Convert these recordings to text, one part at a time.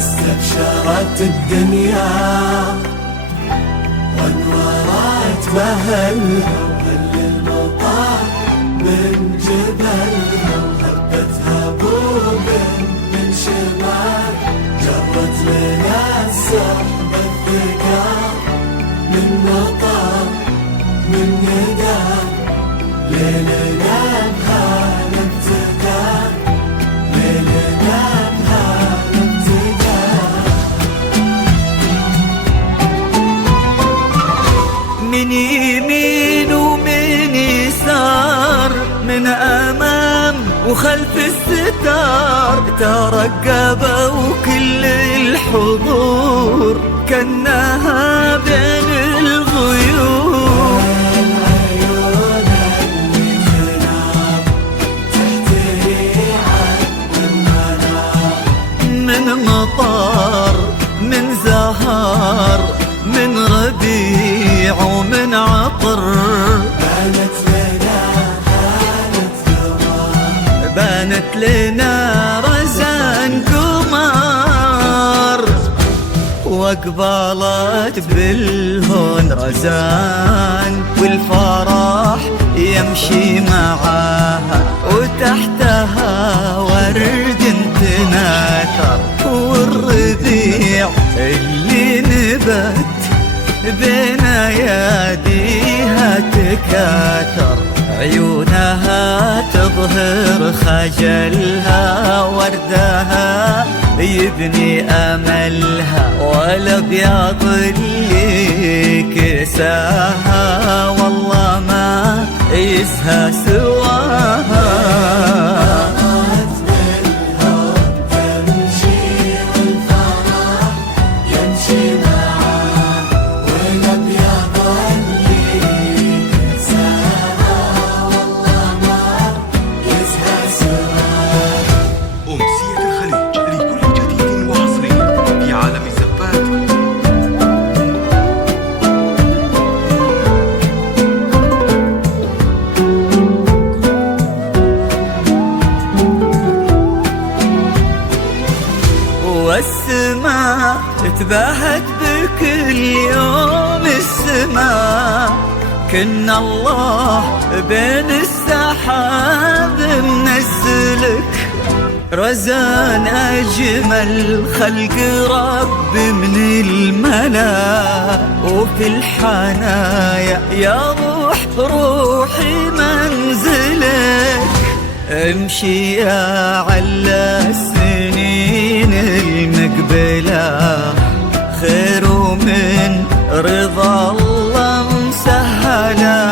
استبشرت الدنيا وانورت بهلها، وهل المطار من جبلها، وهبتها بوب من شمال، جرت لنا السحب الثقال من مطار من يدان، ليلنا بهذا ابتداء، ليلنا بهذا ابتداء. من يمين ومن يسار، من أمام وخلف الستار، ترقبوا كل الحضور كأنها بين الغيوم. العيون اللي تنام تحتري عن المنام، من مطار من زهار من ربيع ومن عطر، بانت لنا هانت قمر، بانت لنا رزان قمر، واقبلت بالهون رزان، والفرح يمشي معاها، وتحتها ورد تناثر، والربيع اللي نبت بين اياديها تكاثر، عيونها تظهر خجلها، وردها يبني املها، والابيض اللي كساها والله ما يسهى سواها. والسماء تباهت بكل يوم، السماء كن الله بين السحاب منزلك، رزان أجمل خلق رب من الملا، وفي الحنايا يا روحي منزلك، امشي يا على السنين المقبلة، خير من رضا الله مسهلا،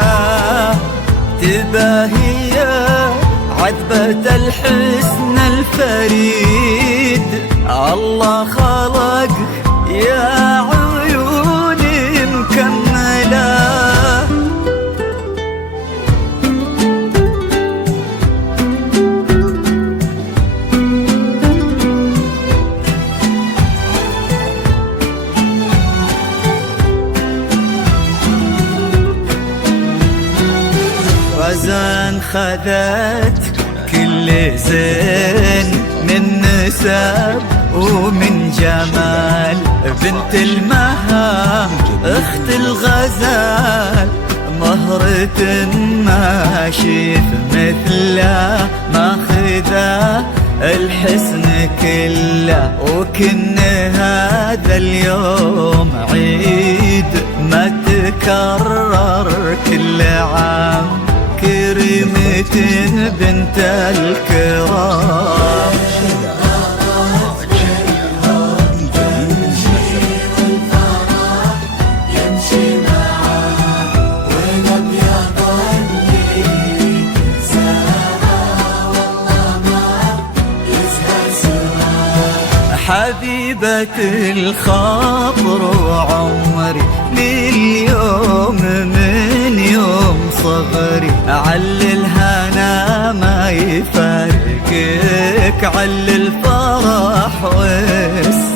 تباهي عذبة الحسن الفريد، الله خلق يا عيوني مكملة. رزان خذت كل زين من نسب ومن جمال، بنت المهام اخت الغزال، مهرة ما شيف مثله، ماخذه الحسن كله، وكن هذا اليوم عيد ما تكرر كل عام، كريمة بنت الكرام. طيبة الخاطر وعمري لليوم من يوم صغري، عل الهنا ما يفارقك، عل الفرح والسرور.